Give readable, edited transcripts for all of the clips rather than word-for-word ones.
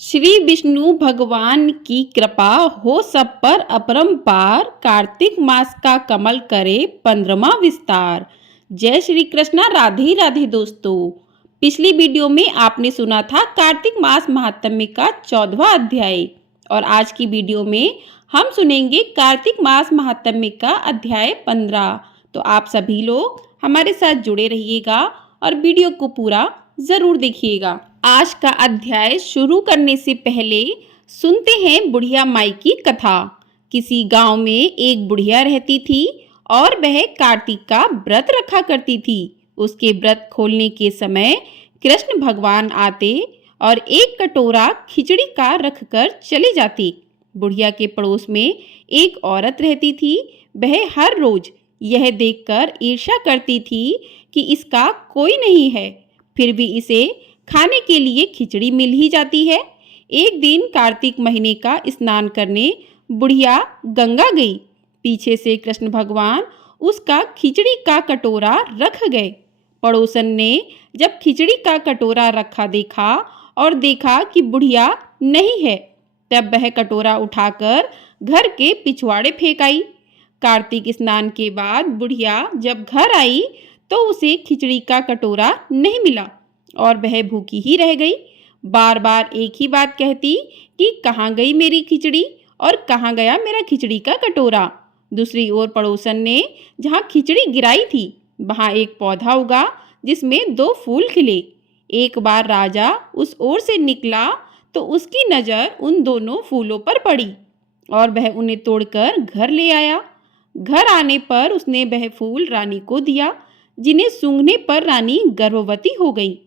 श्री विष्णु भगवान की कृपा हो सब पर अपरंपार। कार्तिक मास का कमल करे 15वां विस्तार। जय श्री कृष्णा। राधे राधे दोस्तों, पिछली वीडियो में आपने सुना था कार्तिक मास महात्म्य का 14वां अध्याय और आज की वीडियो में हम सुनेंगे कार्तिक मास महात्म्य का अध्याय 15। तो आप सभी लोग हमारे साथ जुड़े रहिएगा और वीडियो को पूरा जरूर देखिएगा। आज का अध्याय शुरू करने से पहले सुनते हैं बुढ़िया माई की कथा। किसी गांव में एक बुढ़िया रहती थी और वह कार्तिक का व्रत रखा करती थी। उसके व्रत खोलने के समय कृष्ण भगवान आते और एक कटोरा खिचड़ी का रखकर चले जाते। बुढ़िया के पड़ोस में एक औरत रहती थी। वह हर रोज यह देखकर ईर्ष्या करती थी कि इसका कोई नहीं है, फिर भी इसे खाने के लिए खिचड़ी मिल ही जाती है। एक दिन कार्तिक महीने का स्नान करने बुढ़िया गंगा गई। पीछे से कृष्ण भगवान उसका खिचड़ी का कटोरा रख गए। पड़ोसन ने जब खिचड़ी का कटोरा रखा देखा और देखा कि बुढ़िया नहीं है, तब वह कटोरा उठाकर घर के पिछवाड़े फेंक आई। कार्तिक स्नान के बाद बुढ़िया जब घर आई तो उसे खिचड़ी का कटोरा नहीं मिला और वह भूखी ही रह गई। बार बार एक ही बात कहती कि कहाँ गई मेरी खिचड़ी और कहाँ गया मेरा खिचड़ी का कटोरा। दूसरी ओर पड़ोसन ने जहाँ खिचड़ी गिराई थी वहाँ एक पौधा उगा जिसमें 2 फूल खिले। एक बार राजा उस ओर से निकला तो उसकी नज़र उन दोनों फूलों पर पड़ी और वह उन्हें तोड़कर घर ले आया। घर आने पर उसने वह फूल रानी को दिया, जिन्हें सूंघने पर रानी गर्भवती हो गई।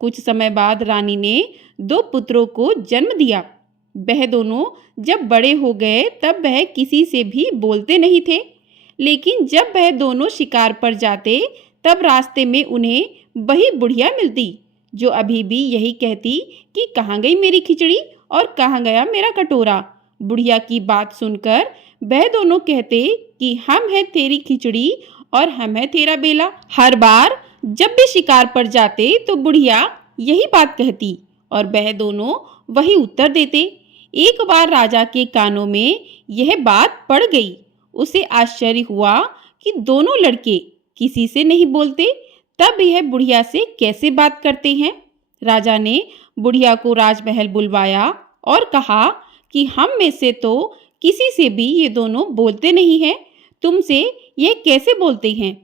कुछ समय बाद रानी ने 2 पुत्रों को जन्म दिया। वह दोनों जब बड़े हो गए तब वह किसी से भी बोलते नहीं थे, लेकिन जब वह दोनों शिकार पर जाते तब रास्ते में उन्हें वही बुढ़िया मिलती, जो अभी भी यही कहती कि कहाँ गई मेरी खिचड़ी और कहाँ गया मेरा कटोरा। बुढ़िया की बात सुनकर वह दोनों कहते कि हम हैं तेरी खिचड़ी और हम हैं तेरा बेला। हर बार जब भी शिकार पर जाते तो बुढ़िया यही बात कहती और वह दोनों वही उत्तर देते। एक बार राजा के कानों में यह बात पड़ गई। उसे आश्चर्य हुआ कि दोनों लड़के किसी से नहीं बोलते, तब यह बुढ़िया से कैसे बात करते हैं। राजा ने बुढ़िया को राजमहल बुलवाया और कहा कि हम में से तो किसी से भी ये दोनों बोलते नहीं हैं, तुमसे ये कैसे बोलते हैं।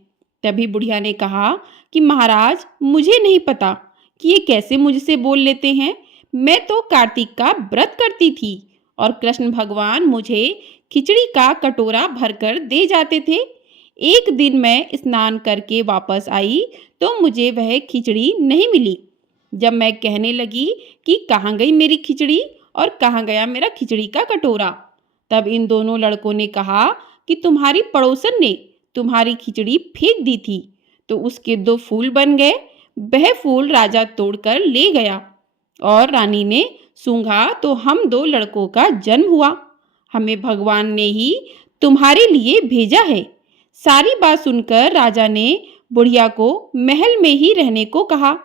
तभी बुढ़िया ने कहा कि महाराज, मुझे नहीं पता कि ये कैसे मुझसे बोल लेते हैं। मैं तो कार्तिक का व्रत करती थी और कृष्ण भगवान मुझे खिचड़ी का कटोरा भरकर दे जाते थे। एक दिन मैं स्नान करके वापस आई तो मुझे वह खिचड़ी नहीं मिली। जब मैं कहने लगी कि कहाँ गई मेरी खिचड़ी और कहाँ गया मेरा खिचड़ी का कटोरा, तब इन दोनों लड़कों ने कहा कि तुम्हारी पड़ोसन ने तुम्हारी खिचड़ी फेंक दी थी तो उसके 2 फूल बन गए। वह फूल राजा तोड़कर ले गया और रानी ने सूंघा तो हम 2 लड़कों का जन्म हुआ। हमें भगवान ने ही तुम्हारे लिए भेजा है। सारी बात सुनकर राजा ने बुढ़िया को महल में ही रहने को कहा।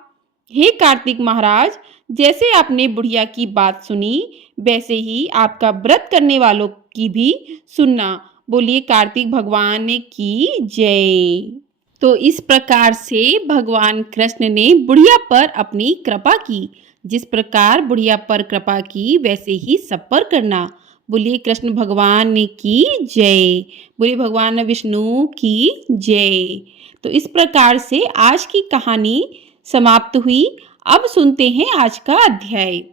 हे कार्तिक महाराज, जैसे आपने बुढ़िया की बात सुनी वैसे ही आपका व्रत करने वालों की भी सुनना। बोलिए कार्तिक भगवान की जय। तो इस प्रकार से भगवान कृष्ण ने बुढ़िया पर अपनी कृपा की। जिस प्रकार बुढ़िया पर कृपा की वैसे ही सब पर करना। बोलिए कृष्ण भगवान की जय। बोलिए भगवान विष्णु की जय। तो इस प्रकार से आज की कहानी समाप्त हुई। अब सुनते हैं आज का अध्याय।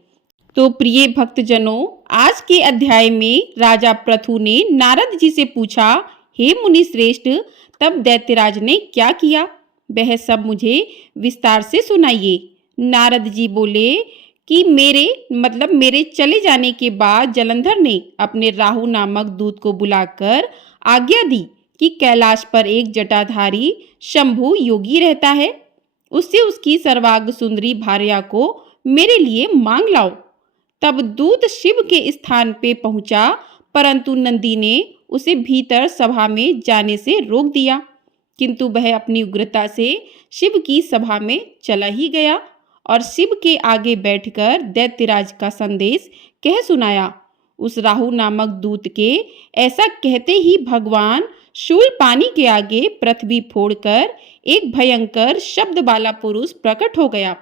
तो प्रिय भक्तजनों, आज के अध्याय में राजा पृथु ने नारद जी से पूछा, हे मुनि श्रेष्ठ, तब दैत्यराज ने क्या किया, वह सब मुझे विस्तार से सुनाइए। नारद जी बोले कि मेरे चले जाने के बाद जलंधर ने अपने राहु नामक दूत को बुलाकर आज्ञा दी कि कैलाश पर एक जटाधारी शंभु योगी रहता है, उससे उसकी सर्वांग सुंदरी भार्या को मेरे लिए मांग लाओ। तब दूत शिव के स्थान पे पहुंचा, परंतु नंदी ने उसे भीतर सभा में जाने से रोक दिया, किंतु वह अपनी उग्रता से शिव की सभा में चला ही गया और शिव के आगे बैठकर दैत्यराज का संदेश कह सुनाया। उस राहु नामक दूत के ऐसा कहते ही भगवान शूल पानी के आगे पृथ्वी फोड़कर एक भयंकर शब्द वाला पुरुष प्रकट हो गया,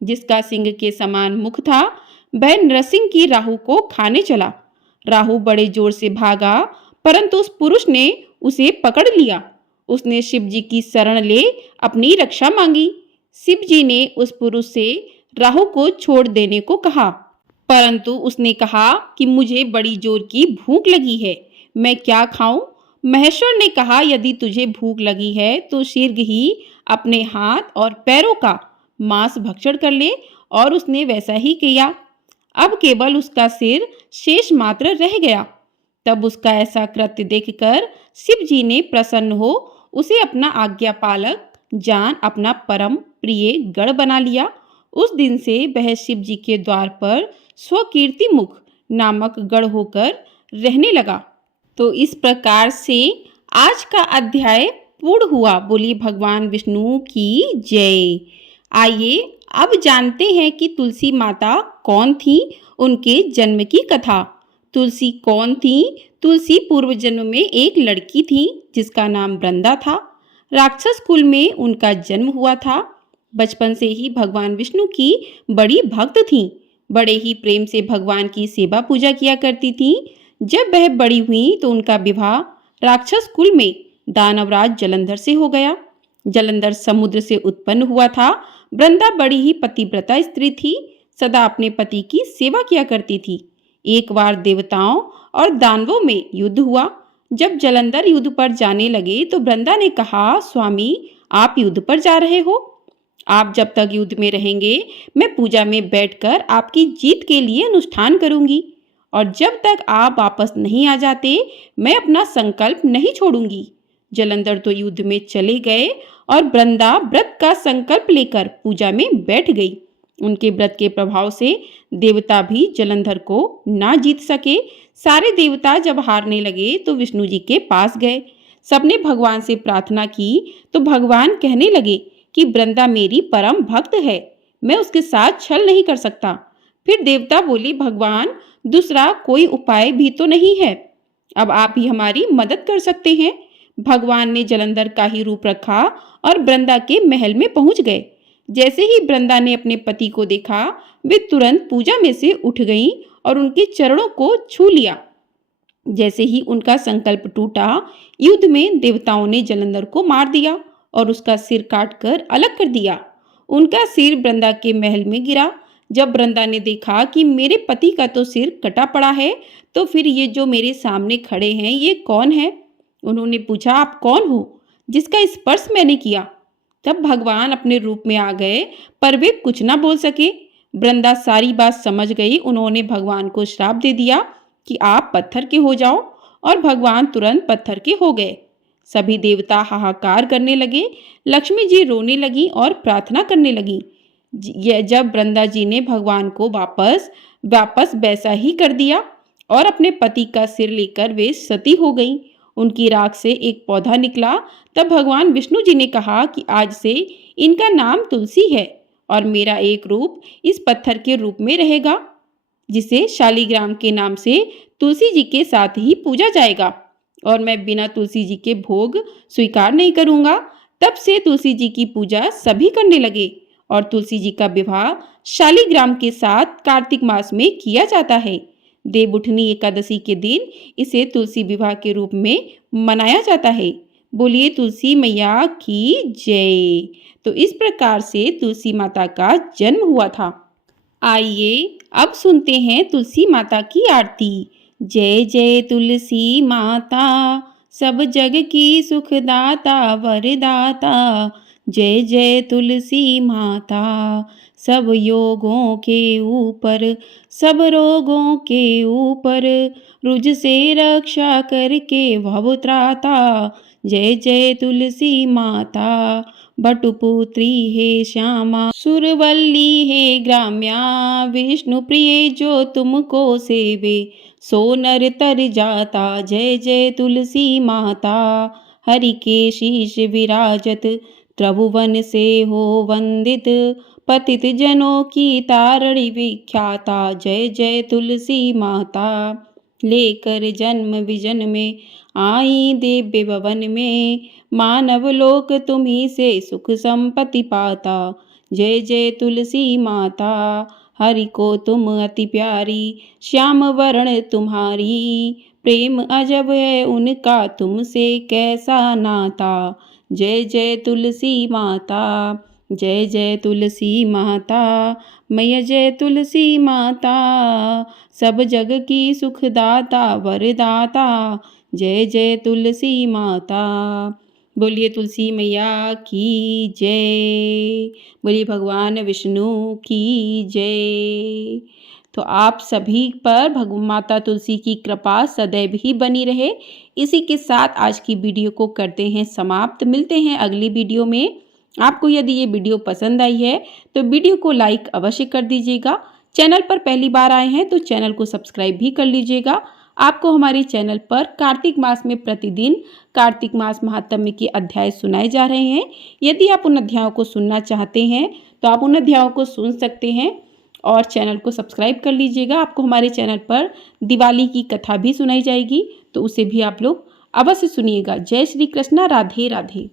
जिसका सिंह के समान मुख था। वह नरसिंह की राहु को खाने चला। राहु बड़े जोर से भागा, परंतु उस पुरुष ने उसे पकड़ लिया। उसने शिव जी की शरण ले अपनी रक्षा मांगी। शिव जी ने उस पुरुष से राहु को छोड़ देने को कहा, परंतु उसने कहा कि मुझे बड़ी जोर की भूख लगी है, मैं क्या खाऊं? महेश्वर ने कहा, यदि तुझे भूख लगी है तो शीघ्र ही अपने हाथ और पैरों का मांस भक्षण कर ले। और उसने वैसा ही किया। अब केवल उसका सिर शेष मात्र रह गया। तब उसका ऐसा कृत्य देखकर शिव जी ने प्रसन्न हो उसे अपना आज्ञापालक जान अपना परम प्रिय गढ़ बना लिया। उस दिन से वह शिव जी के द्वार पर स्वकीर्ति मुख नामक गढ़ होकर रहने लगा। तो इस प्रकार से आज का अध्याय पूर्ण हुआ। बोली भगवान विष्णु की जय। आइए अब जानते हैं कि तुलसी माता कौन थी, उनके जन्म की कथा। तुलसी कौन थी? तुलसी पूर्व जन्म में एक लड़की थी जिसका नाम वृंदा था। राक्षस कुल में उनका जन्म हुआ था। बचपन से ही भगवान विष्णु की बड़ी भक्त थी। बड़े ही प्रेम से भगवान की सेवा पूजा किया करती थी। जब वह बड़ी हुई तो उनका विवाह राक्षस कुल में दानवराज जलंधर से हो गया। जलंधर समुद्र से उत्पन्न हुआ था। वृंदा बड़ी ही पतिव्रता स्त्री थी, सदा अपने पति की सेवा किया करती थी। एक बार देवताओं और दानवों में युद्ध हुआ। जब जलंधर युद्ध पर जाने लगे तो वृंदा ने कहा, स्वामी आप युद्ध पर जा रहे हो, आप जब तक युद्ध में रहेंगे मैं पूजा में बैठकर आपकी जीत के लिए अनुष्ठान करूंगी, और जब तक आप वापस नहीं आ जाते मैं अपना संकल्प नहीं छोड़ूंगी। जलंधर तो युद्ध में चले गए और वृंदा व्रत का संकल्प लेकर पूजा में बैठ गई। उनके व्रत के प्रभाव से देवता भी जलंधर को ना जीत सके। सारे देवता जब हारने लगे तो विष्णु जी के पास गए। सबने भगवान से प्रार्थना की तो भगवान कहने लगे कि वृंदा मेरी परम भक्त है, मैं उसके साथ छल नहीं कर सकता। फिर देवता बोले, भगवान दूसरा कोई उपाय भी तो नहीं है, अब आप ही हमारी मदद कर सकते हैं। भगवान ने जलंधर का ही रूप रखा और वृंदा के महल में पहुंच गए। जैसे ही वृंदा ने अपने पति को देखा वे तुरंत पूजा में से उठ गईं और उनके चरणों को छू लिया। जैसे ही उनका संकल्प टूटा, युद्ध में देवताओं ने जलंधर को मार दिया और उसका सिर काटकर अलग कर दिया। उनका सिर वृंदा के महल में गिरा। जब वृंदा ने देखा कि मेरे पति का तो सिर कटा पड़ा है, तो फिर ये जो मेरे सामने खड़े हैं ये कौन है? उन्होंने पूछा, आप कौन हो जिसका स्पर्श मैंने किया? तब भगवान अपने रूप में आ गए, पर वे कुछ ना बोल सके। वृंदा सारी बात समझ गई। उन्होंने भगवान को श्राप दे दिया कि आप पत्थर के हो जाओ, और भगवान तुरंत पत्थर के हो गए। सभी देवता हाहाकार करने लगे। लक्ष्मी जी रोने लगी और प्रार्थना करने लगी। जब वृंदा जी ने भगवान को वापस वैसा ही कर दिया और अपने पति का सिर लेकर वे सती हो गईं। उनकी राख से एक पौधा निकला। तब भगवान विष्णु जी ने कहा कि आज से इनका नाम तुलसी है और मेरा एक रूप इस पत्थर के रूप में रहेगा, जिसे शालिग्राम के नाम से तुलसी जी के साथ ही पूजा जाएगा, और मैं बिना तुलसी जी के भोग स्वीकार नहीं करूंगा। तब से तुलसी जी की पूजा सभी करने लगे और तुलसी जी का विवाह शालिग्राम के साथ कार्तिक मास में किया जाता है। देवउठनी एकादशी के दिन इसे तुलसी विवाह के रूप में मनाया जाता है। बोलिए तुलसी मैया की जय। तो इस प्रकार से तुलसी माता का जन्म हुआ था। आइए अब सुनते हैं तुलसी माता की आरती। जय जय तुलसी माता, सब जग की सुखदाता वरदाता। जय जय तुलसी माता, सब योगों के ऊपर सब रोगों के ऊपर रुझ से रक्षा करके भवत्राता। जय जय तुलसी माता, भटुपुत्री हे श्यामा, सुरवल्ली हे ग्राम्या। विष्णु प्रिय जो तुमको सेवे, सो नर तर जाता। जय जय तुलसी माता, हरि के शीश विराजत, त्रिभुवन से हो वंदित। पतित जनों की तारणी विख्याता, जय जय तुलसी माता। लेकर जन्म विजन में आई दिव्य भवन में, मानव लोक तुम्ही से सुख संपत्ति पाता। जय जय तुलसी माता। हरि को तुम अति प्यारी, श्याम वर्ण तुम्हारी, प्रेम अजब है उनका तुमसे कैसा नाता। जय जय तुलसी माता। जय जय तुलसी माता। मैया जय तुलसी माता। सब जग की सुखदाता वरदाता, जय जय तुलसी माता। बोलिए तुलसी मैया की जय। बोलिए भगवान विष्णु की जय। तो आप सभी पर माता तुलसी की कृपा सदैव ही बनी रहे। इसी के साथ आज की वीडियो को करते हैं समाप्त। मिलते हैं अगली वीडियो में। आपको यदि ये वीडियो पसंद आई है तो वीडियो को लाइक अवश्य कर दीजिएगा। चैनल पर पहली बार आए हैं तो चैनल को सब्सक्राइब भी कर लीजिएगा। आपको हमारे चैनल पर कार्तिक मास में प्रतिदिन कार्तिक मास महात्म्य के अध्याय सुनाए जा रहे हैं। यदि आप उन अध्यायों को सुनना चाहते हैं तो आप उन अध्यायों को सुन सकते हैं और चैनल को सब्सक्राइब कर लीजिएगा। आपको हमारे चैनल पर दिवाली की कथा भी सुनाई जाएगी, तो उसे भी आप लोग अवश्य सुनिएगा। जय श्री कृष्णा। राधे राधे।